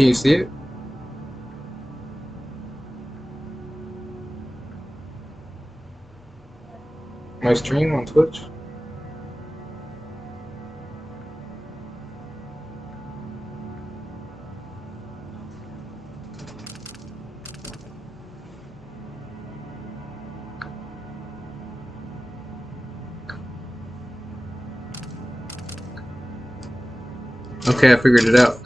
Can you see it? My stream on Twitch? Okay, I figured it out.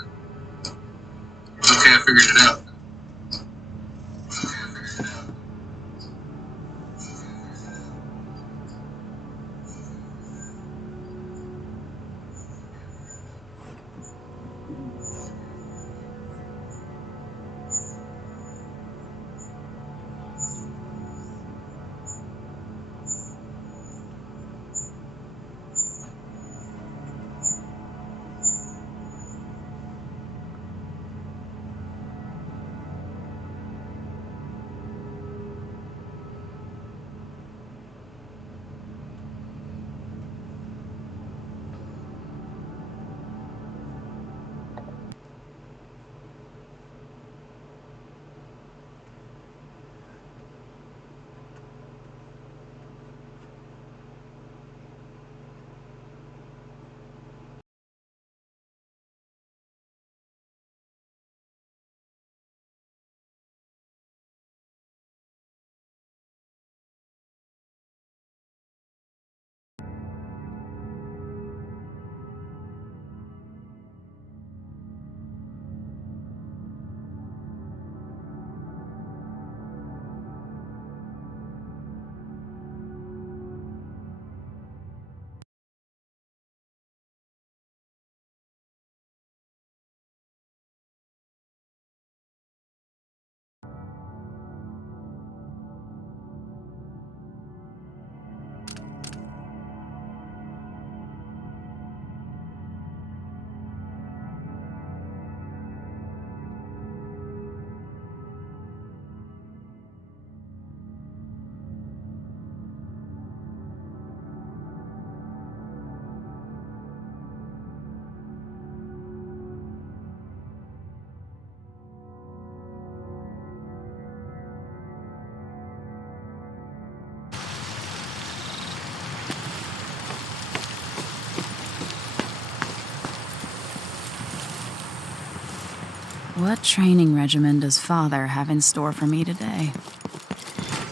What training regimen does Father have in store for me today?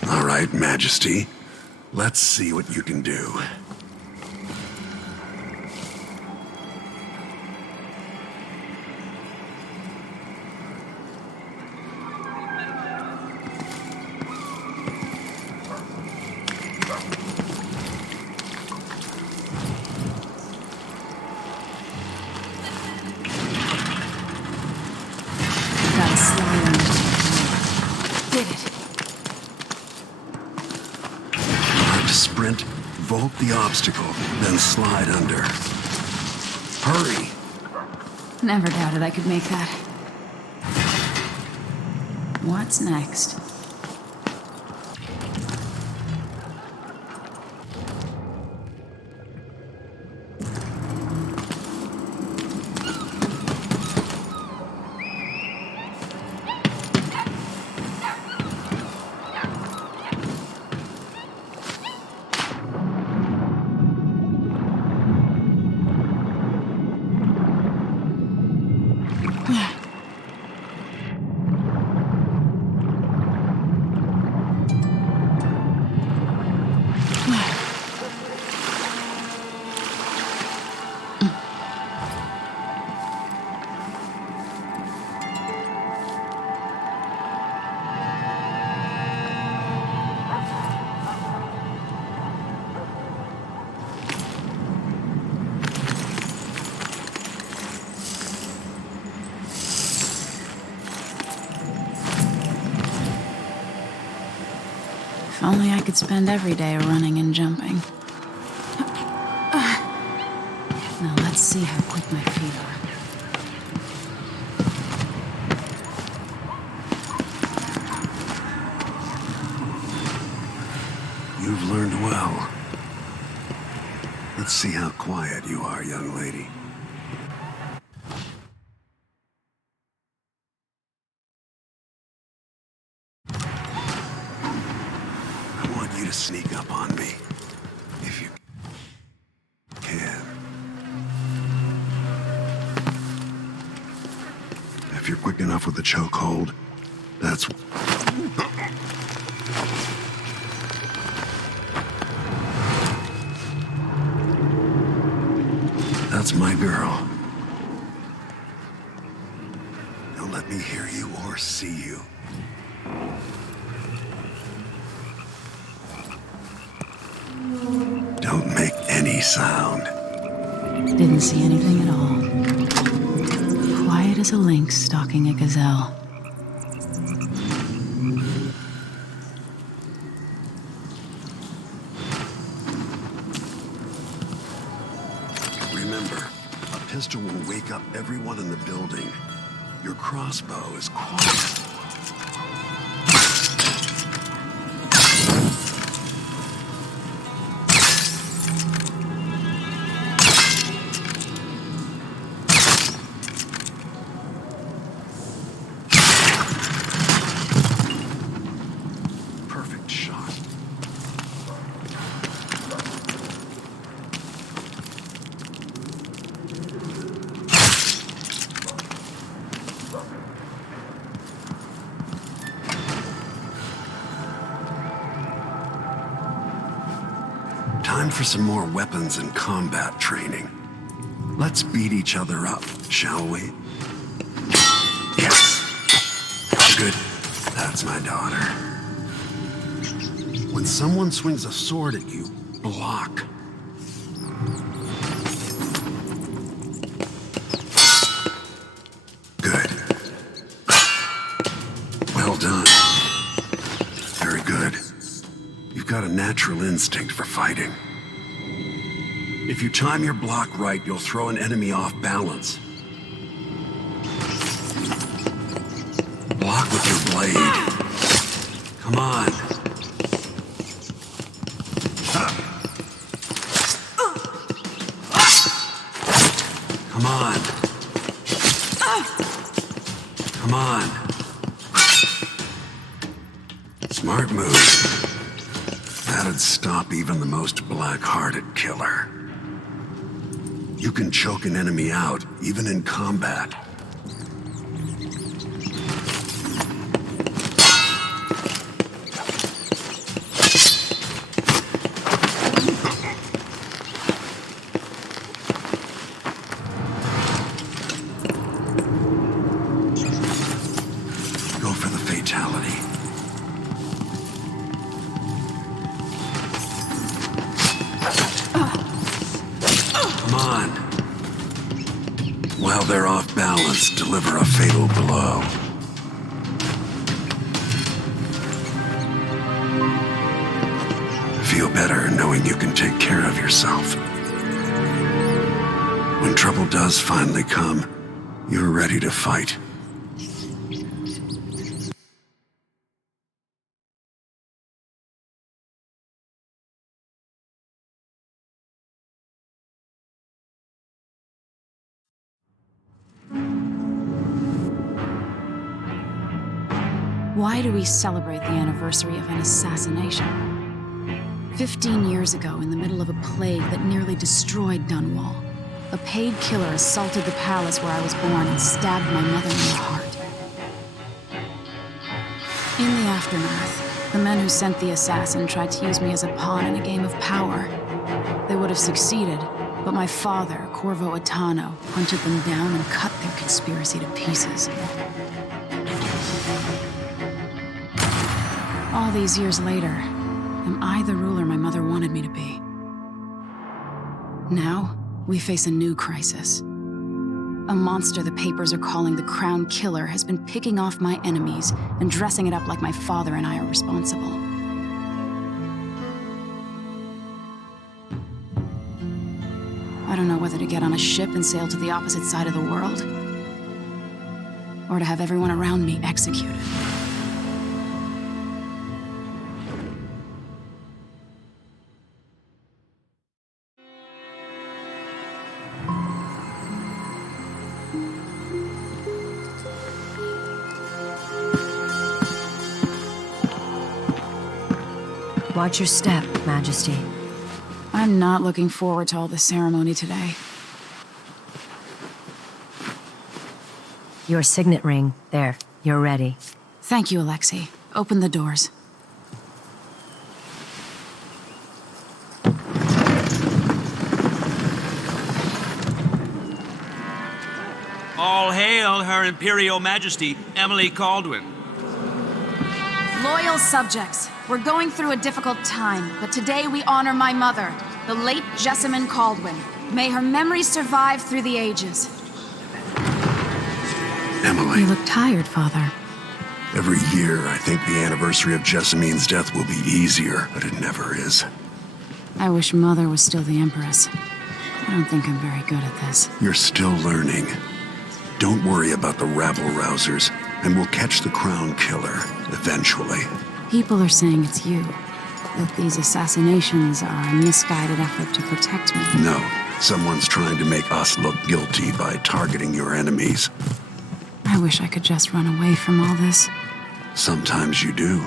All right, Majesty. Let's see what you can do. Gotta slide under the floor. Did it. To sprint, vault the obstacle, then slide under. Hurry! Never doubted I could make that. What's next? If only I could spend every day running and jumping. Now let's see how quick my feet are. You've learned well. Let's see how quiet you are, young lady. to sneak up on me. If you can. If you're quick enough with the chokehold, that's... That's my girl. Don't let me hear you or see you. Don't make any sound. Didn't see anything at all. Quiet as a lynx stalking a gazelle. Remember, a pistol will wake up everyone in the building. Your crossbow is quiet. Perfect shot. Time for some more weapons and combat training. Let's beat each other up, shall we? Yes. Good. That's my daughter. When someone swings a sword at you, block. Good. Well done. Very good. You've got a natural instinct for fighting. If you time your block right, you'll throw an enemy off balance. Block with your blade. Come on. Come on. Come on. Smart move. That'd stop even the most black-hearted killer. You can choke an enemy out, even in combat. Go for the fatality. Come on. While they're off balance, deliver a fatal blow. Feel better knowing you can take care of yourself. When trouble does finally come, you're ready to fight. Why do we celebrate the anniversary of an assassination? 15 years ago, in the middle of a plague that nearly destroyed Dunwall, a paid killer assaulted the palace where I was born and stabbed my mother in the heart. In the aftermath, the men who sent the assassin tried to use me as a pawn in a game of power. They would have succeeded, but my father, Corvo Atano, hunted them down and cut their conspiracy to pieces. All these years later, am I the ruler my mother wanted me to be? Now, we face a new crisis. A monster the papers are calling the Crown Killer has been picking off my enemies and dressing it up like my father and I are responsible. I don't know whether to get on a ship and sail to the opposite side of the world, or to have everyone around me executed. Watch your step, Majesty. I'm not looking forward to all the ceremony today. Your signet ring. There. You're ready. Thank you, Alexei. Open the doors. All hail Her Imperial Majesty, Emily Caldwin. Loyal subjects, we're going through a difficult time, but today we honor my mother, the late Jessamine Caldwin. May her memory survive through the ages. Emily, You look tired, Father. every year I think the anniversary of Jessamine's death will be easier, but it never is. I wish Mother was still the Empress. I don't think I'm very good at this. You're still learning. Don't worry about the rabble-rousers, and we'll catch the Crown Killer, eventually. People are saying it's you. That these assassinations are a misguided effort to protect me. No, someone's trying to make us look guilty by targeting your enemies. I wish I could just run away from all this. Sometimes you do.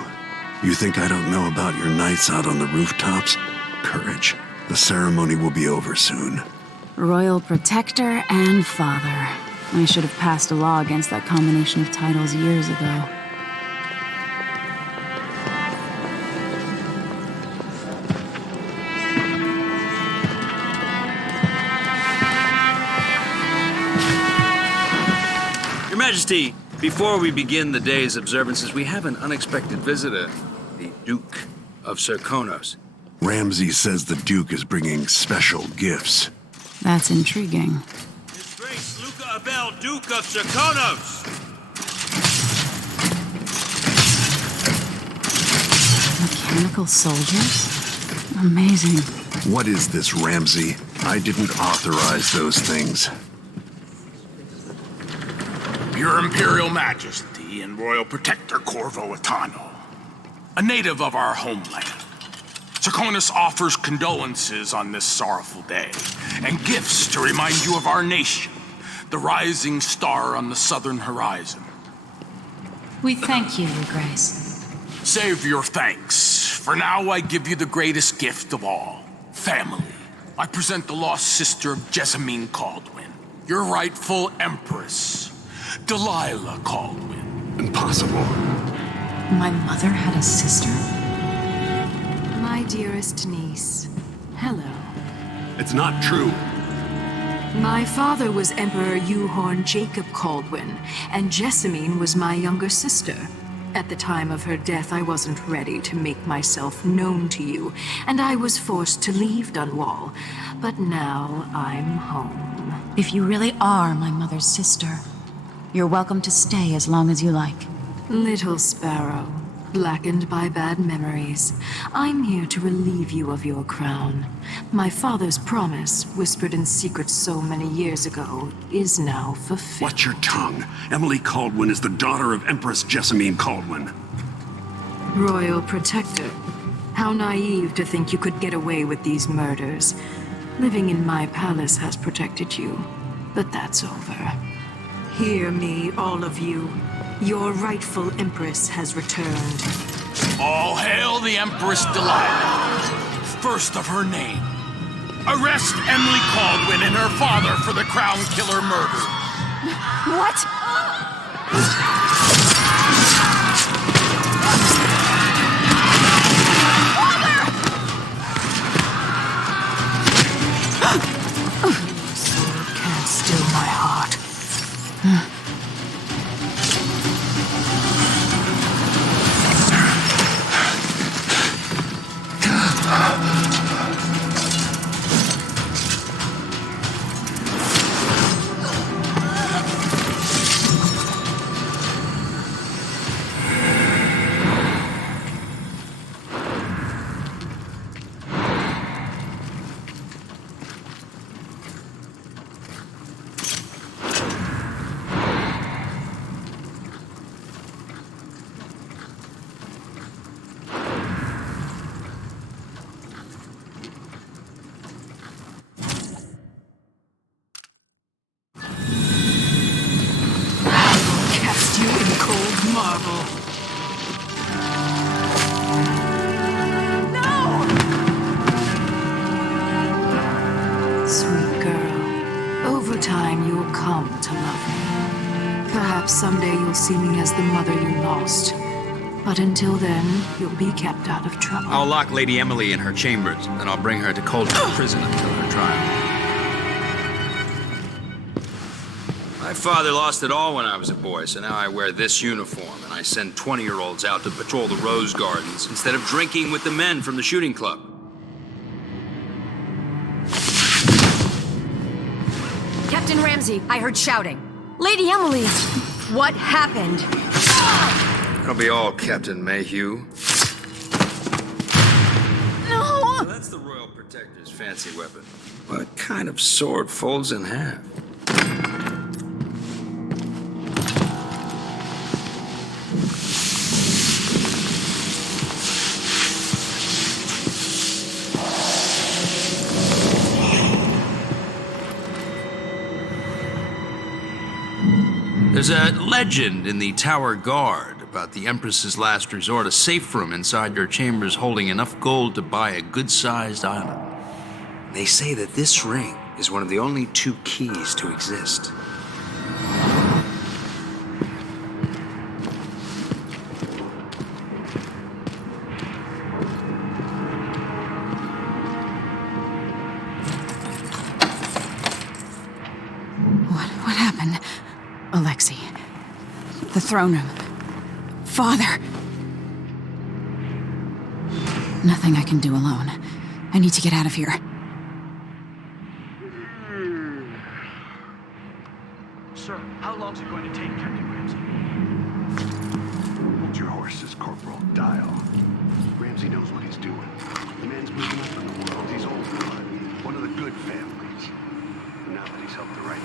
You think I don't know about your nights out on the rooftops? Courage. The ceremony will be over soon. Royal Protector and Father. I should have passed a law against that combination of titles years ago. Your Majesty, before we begin the day's observances, we have an unexpected visitor, the Duke of Serkonos. Ramsay says the Duke is bringing special gifts. That's intriguing. His Grace Luca Abel, Duke of Serkonos! Mechanical soldiers? Amazing. What is this, Ramsay? I didn't authorize those things. Your Imperial Majesty and Royal Protector Corvo Atano, a native of our homeland. Serkonos offers condolences on this sorrowful day, and gifts to remind you of our nation, the rising star on the southern horizon. We thank you, Your Grace. Save your thanks, for now I give you the greatest gift of all, family. I present the lost sister of Jessamine Caldwin, your rightful Empress, Delilah Caldwin. Impossible. My mother had a sister? My dearest niece, hello. It's not true. My father was Emperor Euhorn Jacob Caldwin, and Jessamine was my younger sister. At the time of her death, I wasn't ready to make myself known to you, and I was forced to leave Dunwall. But now I'm home. If you really are my mother's sister, you're welcome to stay as long as you like. Little sparrow, blackened by bad memories, I'm here to relieve you of your crown. My father's promise, whispered in secret so many years ago, is now fulfilled. Watch your tongue. Emily Caldwin is the daughter of Empress Jessamine Caldwin. Royal Protector, how naive to think you could get away with these murders. Living in my palace has protected you, but that's over. Hear me, all of you. Your rightful Empress has returned. All hail the Empress Delilah, first of her name. Arrest Emily Caldwin and her father for the Crown Killer murder. What? Sword can't still my heart. Cast you in cold marble. No! see me as the mother you lost. But until then, you'll be kept out of trouble. I'll lock Lady Emily in her chambers, and I'll bring her to Coldwood Prison until her trial. My father lost it all when I was a boy, so now I wear this uniform, and I send 20-year-olds out to patrol the rose gardens instead of drinking with the men from the shooting club. Captain Ramsey, I heard shouting. Lady Emily, what happened? That'll be all, Captain Mayhew. No! Well, that's the Royal Protector's fancy weapon. What kind of sword folds in half? There's a legend in the Tower Guard about the Empress's last resort, a safe room inside your chambers holding enough gold to buy a good-sized island. They say that this ring is one of the only 2 keys to exist. What happened? Alexei. The throne room. Father! Nothing I can do alone. I need to get out of here. Sir, how long's it going to take, Captain Ramsey? Hold your horses, Corporal. Dial. Ramsey knows what he's doing. The man's moving up in the world. He's old blood. One of the good families. And now that he's helped the right...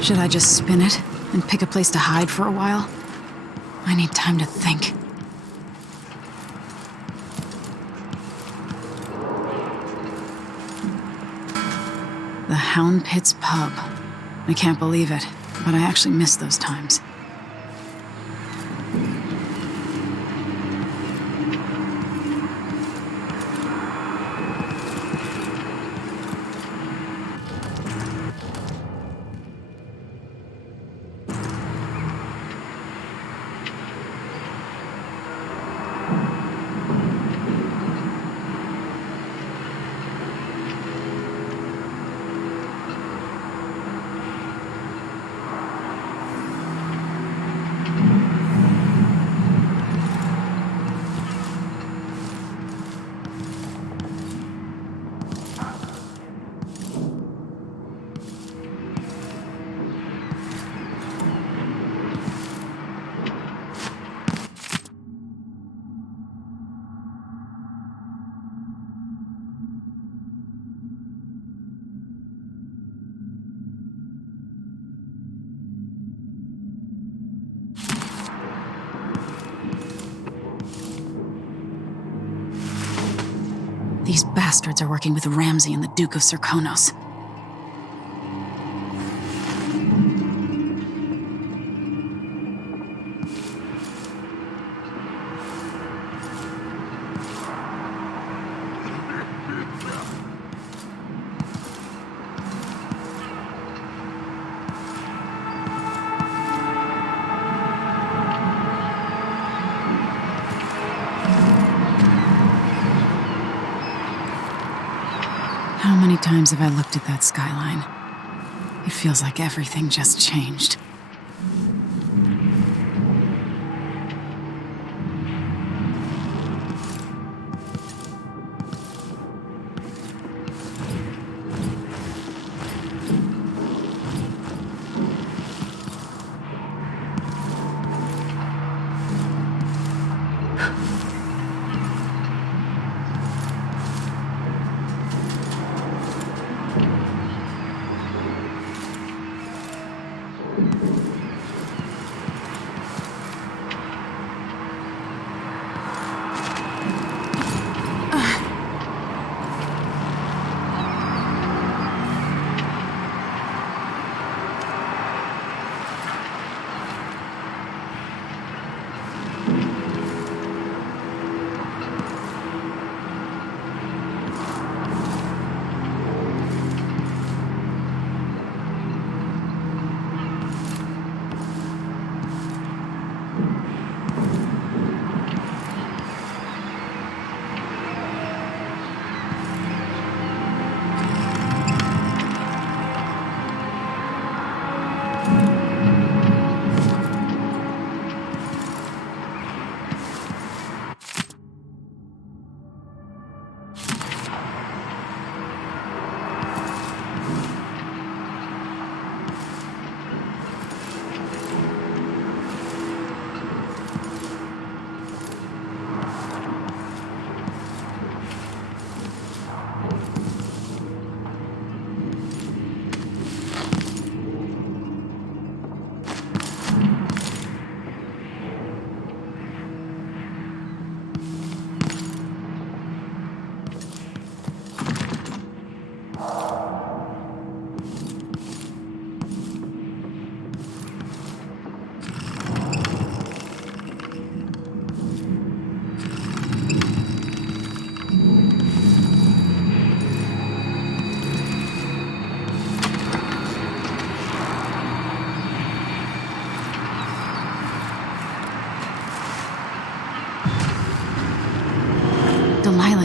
Should I just spin it and pick a place to hide for a while? I need time to think. The Hound Pits pub. I can't believe it, but I actually miss those times. These bastards are working with Ramsey and the Duke of Serkonos. How many times have I looked at that skyline? It feels like everything just changed.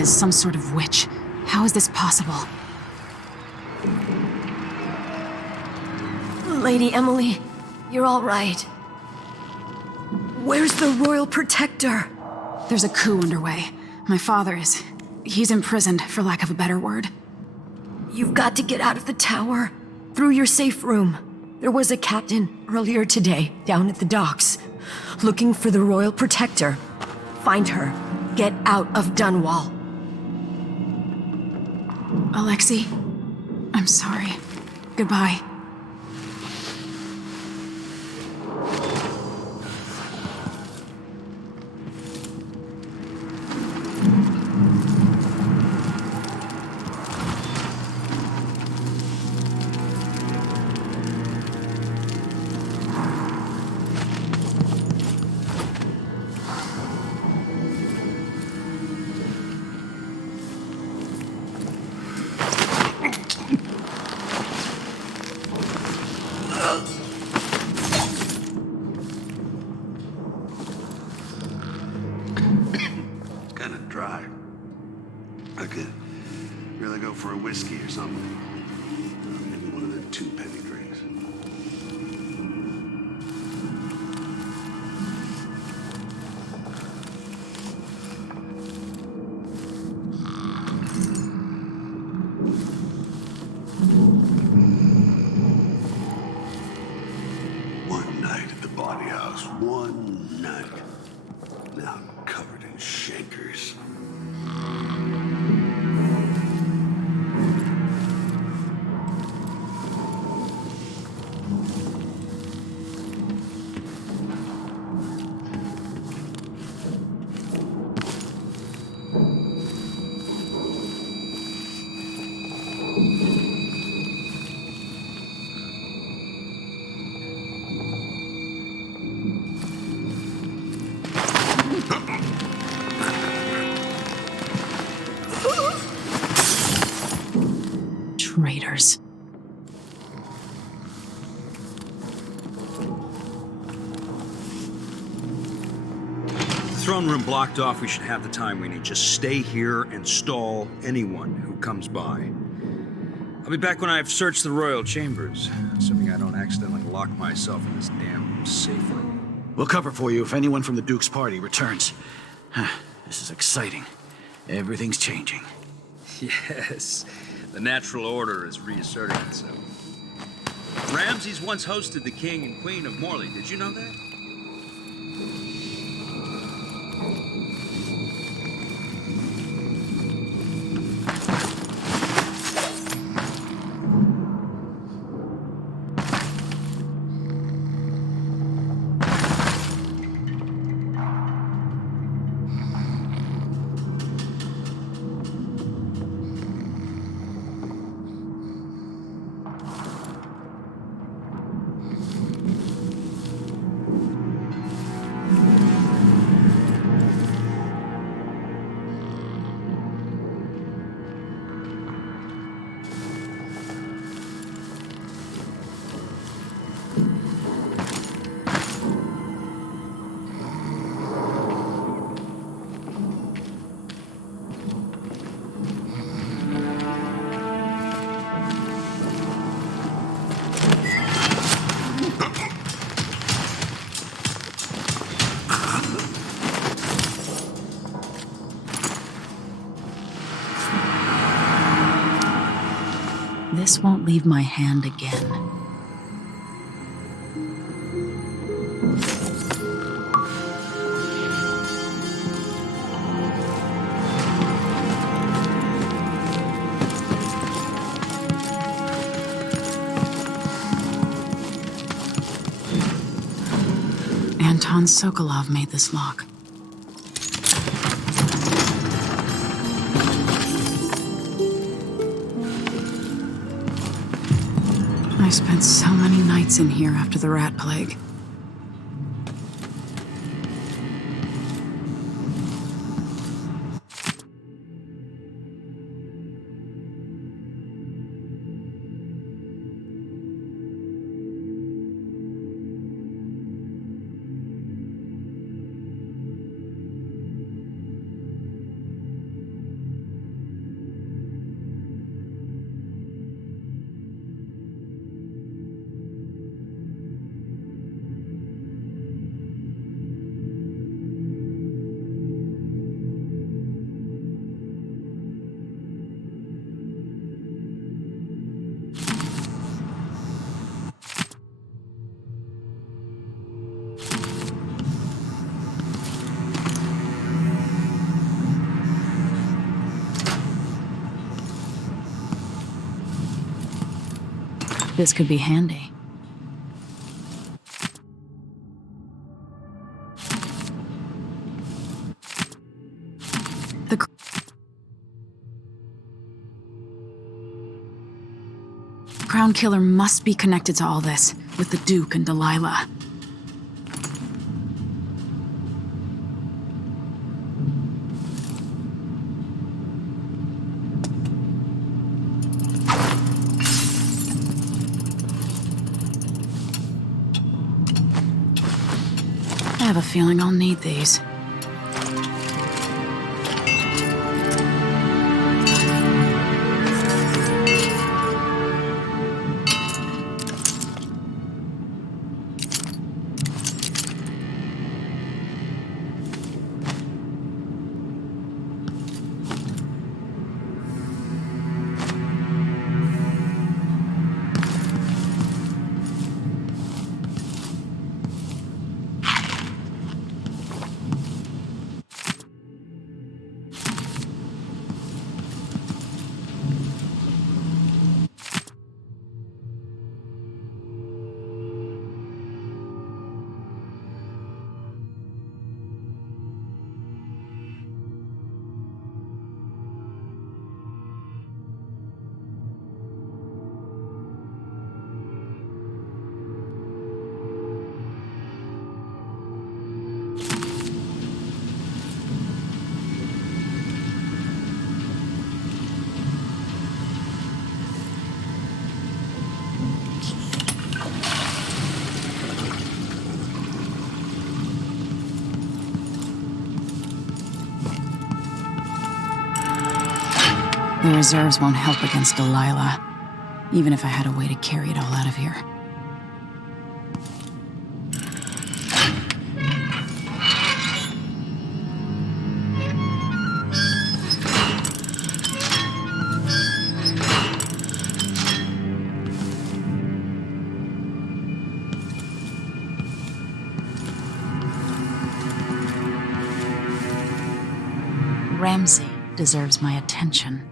is some sort of witch. How is this possible? Lady Emily, you're all right. Where's the Royal Protector? There's a coup underway. My father is... he's imprisoned, for lack of a better word. You've got to get out of the tower. Through your safe room. There was a captain earlier today, down at the docks, looking for the Royal Protector. Find her. Get out of Dunwall. Alexei, I'm sorry. Goodbye. Kind of dry. I could really go for a whiskey or something. Maybe one of them two-penny drinks. One night at the body house. One night. Now I'm covered in shakers. Traitors. Throne room blocked off. We should have the time we need. Just stay here and stall anyone who comes by. I'll be back when I've searched the royal chambers, assuming I don't accidentally lock myself in this damn safe room. We'll cover for you if anyone from the Duke's party returns. This is exciting. Everything's changing. Yes, the natural order is reasserting itself. Ramses once hosted the king and queen of Morley. Did you know that? This won't leave my hand again. Anton Sokolov made this lock. I spent so many nights in here after the rat plague. This could be handy. The Crown Killer must be connected to all this, with the Duke and Delilah. I have a feeling I'll need these. The reserves won't help against Delilah, even if I had a way to carry it all out of here. Ramsey deserves my attention.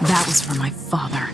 That was for my father.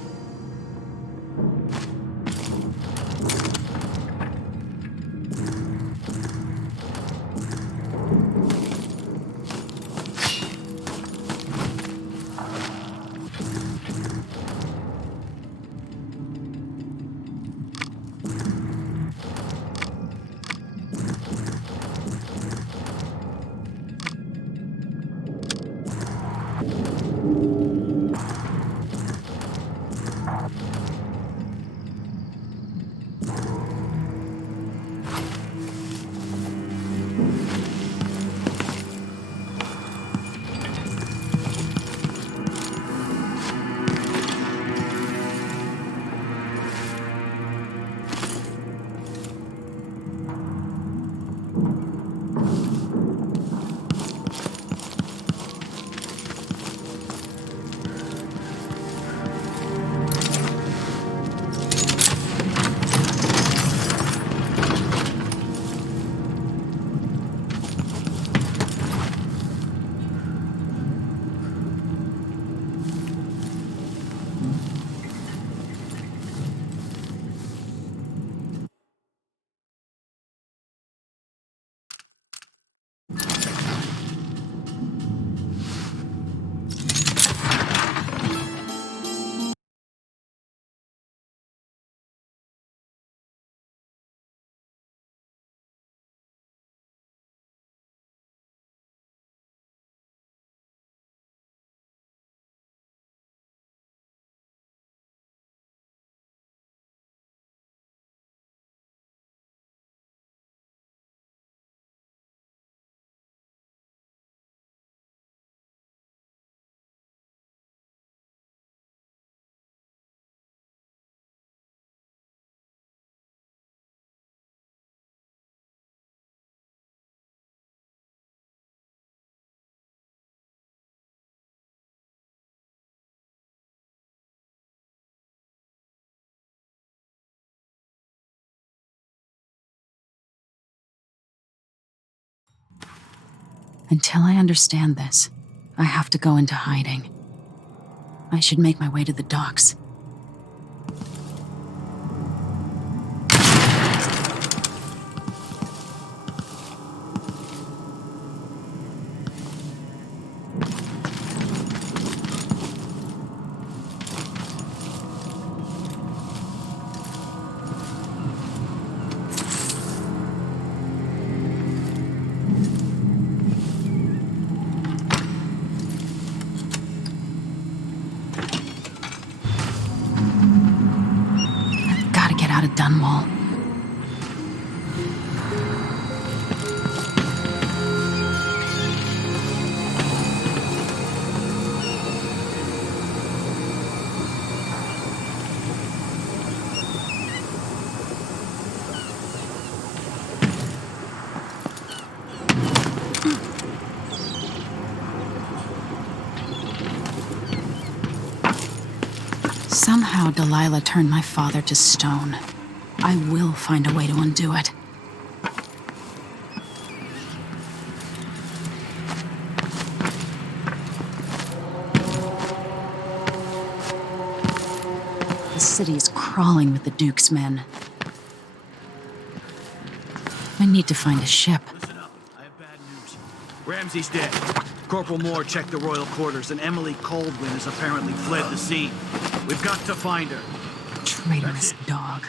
Until I understand this, I have to go into hiding. I should make my way to the docks. Gotta get out of Dunwall. Somehow Delilah turned my father to stone. I will find a way to undo it. The city is crawling with the Duke's men. I need to find a ship. Listen up. I have bad news. Ramsey's dead. Corporal Moore checked the royal quarters, and Emily Coldwin has apparently fled the scene. We've got to find her. Traitorous dog.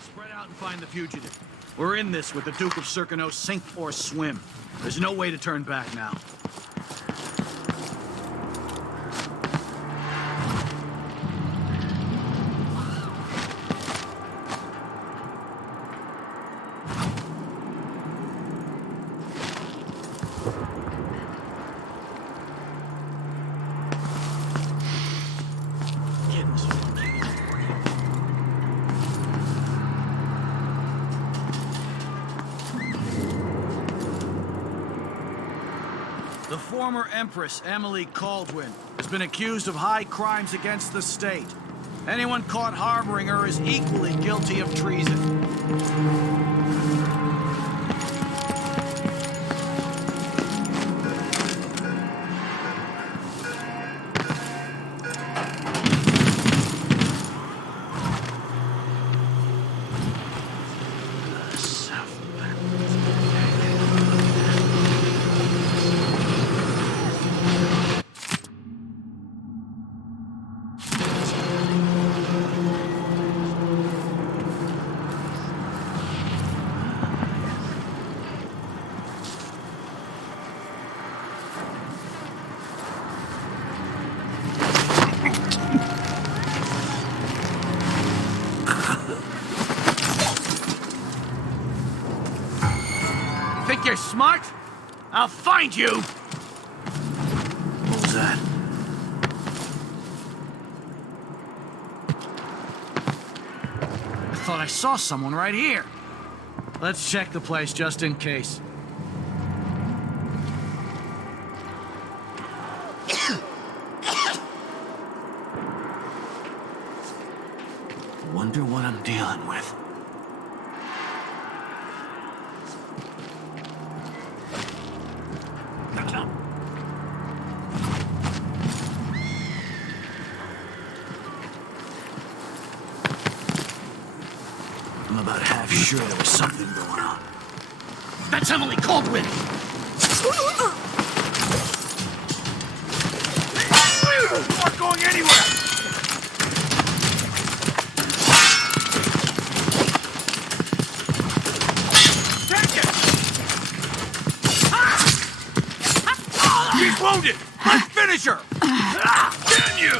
Spread out and find the fugitive. We're in this with the Duke of Circano, sink or swim. There's no way to turn back now. The former Empress, Emily Caldwin, has been accused of high crimes against the state. Anyone caught harboring her is equally guilty of treason. Think you're smart? I'll find you! What was that? I thought I saw someone right here. Let's check the place just in case. Wonder what I'm dealing with. I'm about half sure there was something going on. That's Emily Caldwin! You aren't going anywhere! Take it! She's wounded! Let's finish her! Damn you!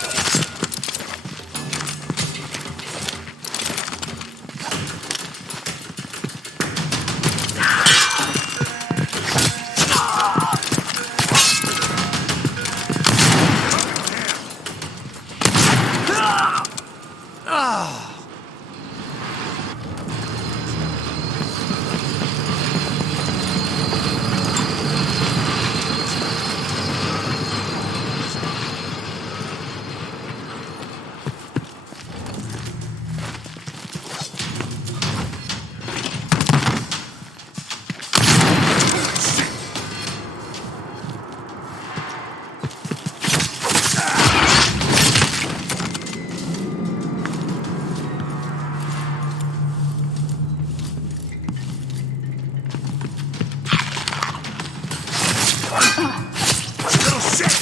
Little shit!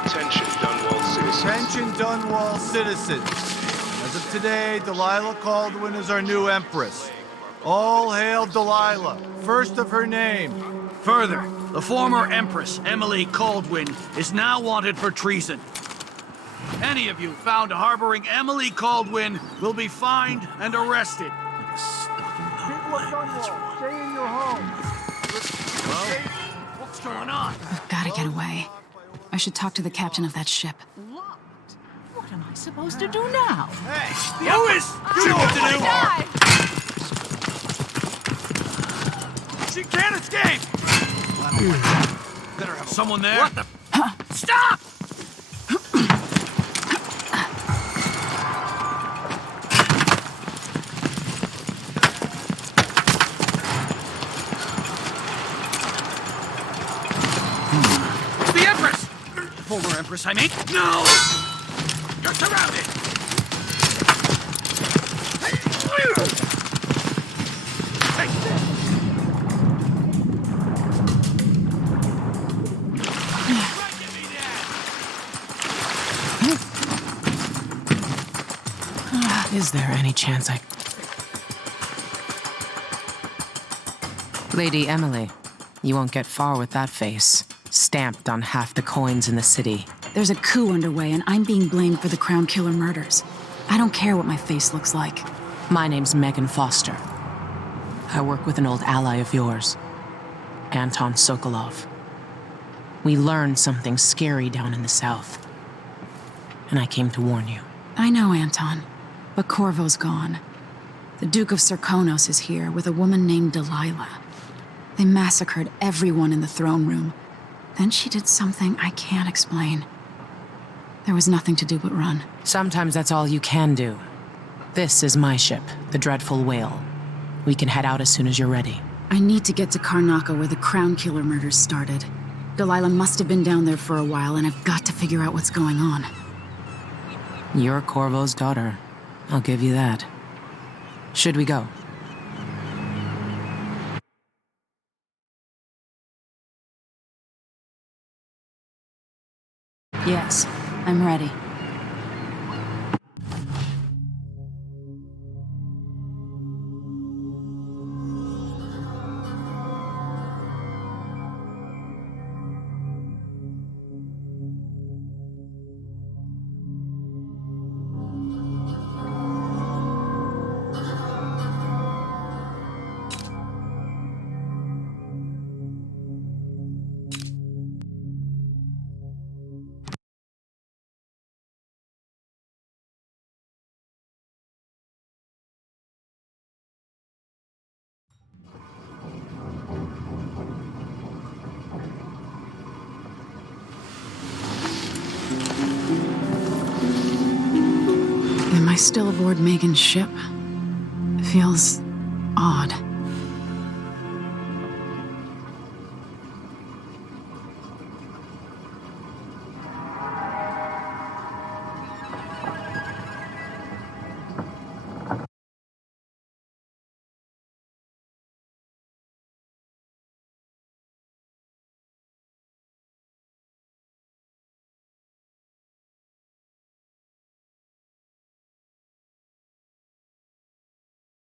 Attention, Dunwall citizens. Attention, Dunwall citizens. As of today, Delilah Caldwin is our new Empress. All hail Delilah, first of her name. Further, the former Empress, Emily Caldwin, is now wanted for treason. Any of you found harboring Emily Caldwin will be fined and arrested. People of Dunwall, stay in your homes. What's going on? I've gotta get away. I should talk to the captain of that ship. Locked? What am I supposed to do now? Hey, Lewis! You know what to do! She can't escape! Better have someone there. What the? Stop! It's the Empress! Former Empress, I mean. No! You're surrounded! Is there any chance I... Lady Emily, you won't get far with that face. Stamped on half the coins in the city. There's a coup underway, and I'm being blamed for the Crown Killer murders. I don't care what my face looks like. My name's Megan Foster. I work with an old ally of yours, Anton Sokolov. We learned something scary down in the south, and I came to warn you. I know, Anton, but Corvo's gone. The Duke of Serkonos is here with a woman named Delilah. They massacred everyone in the throne room. Then she did something I can't explain. There was nothing to do but run. Sometimes that's all you can do. This is my ship, the Dreadful Whale. We can head out as soon as you're ready. I need to get to Karnaca where the Crown Killer murders started. Delilah must have been down there for a while, and I've got to figure out what's going on. You're Corvo's daughter. I'll give you that. Should we go? Yes, I'm ready. Am I still aboard Megan's ship? It feels odd.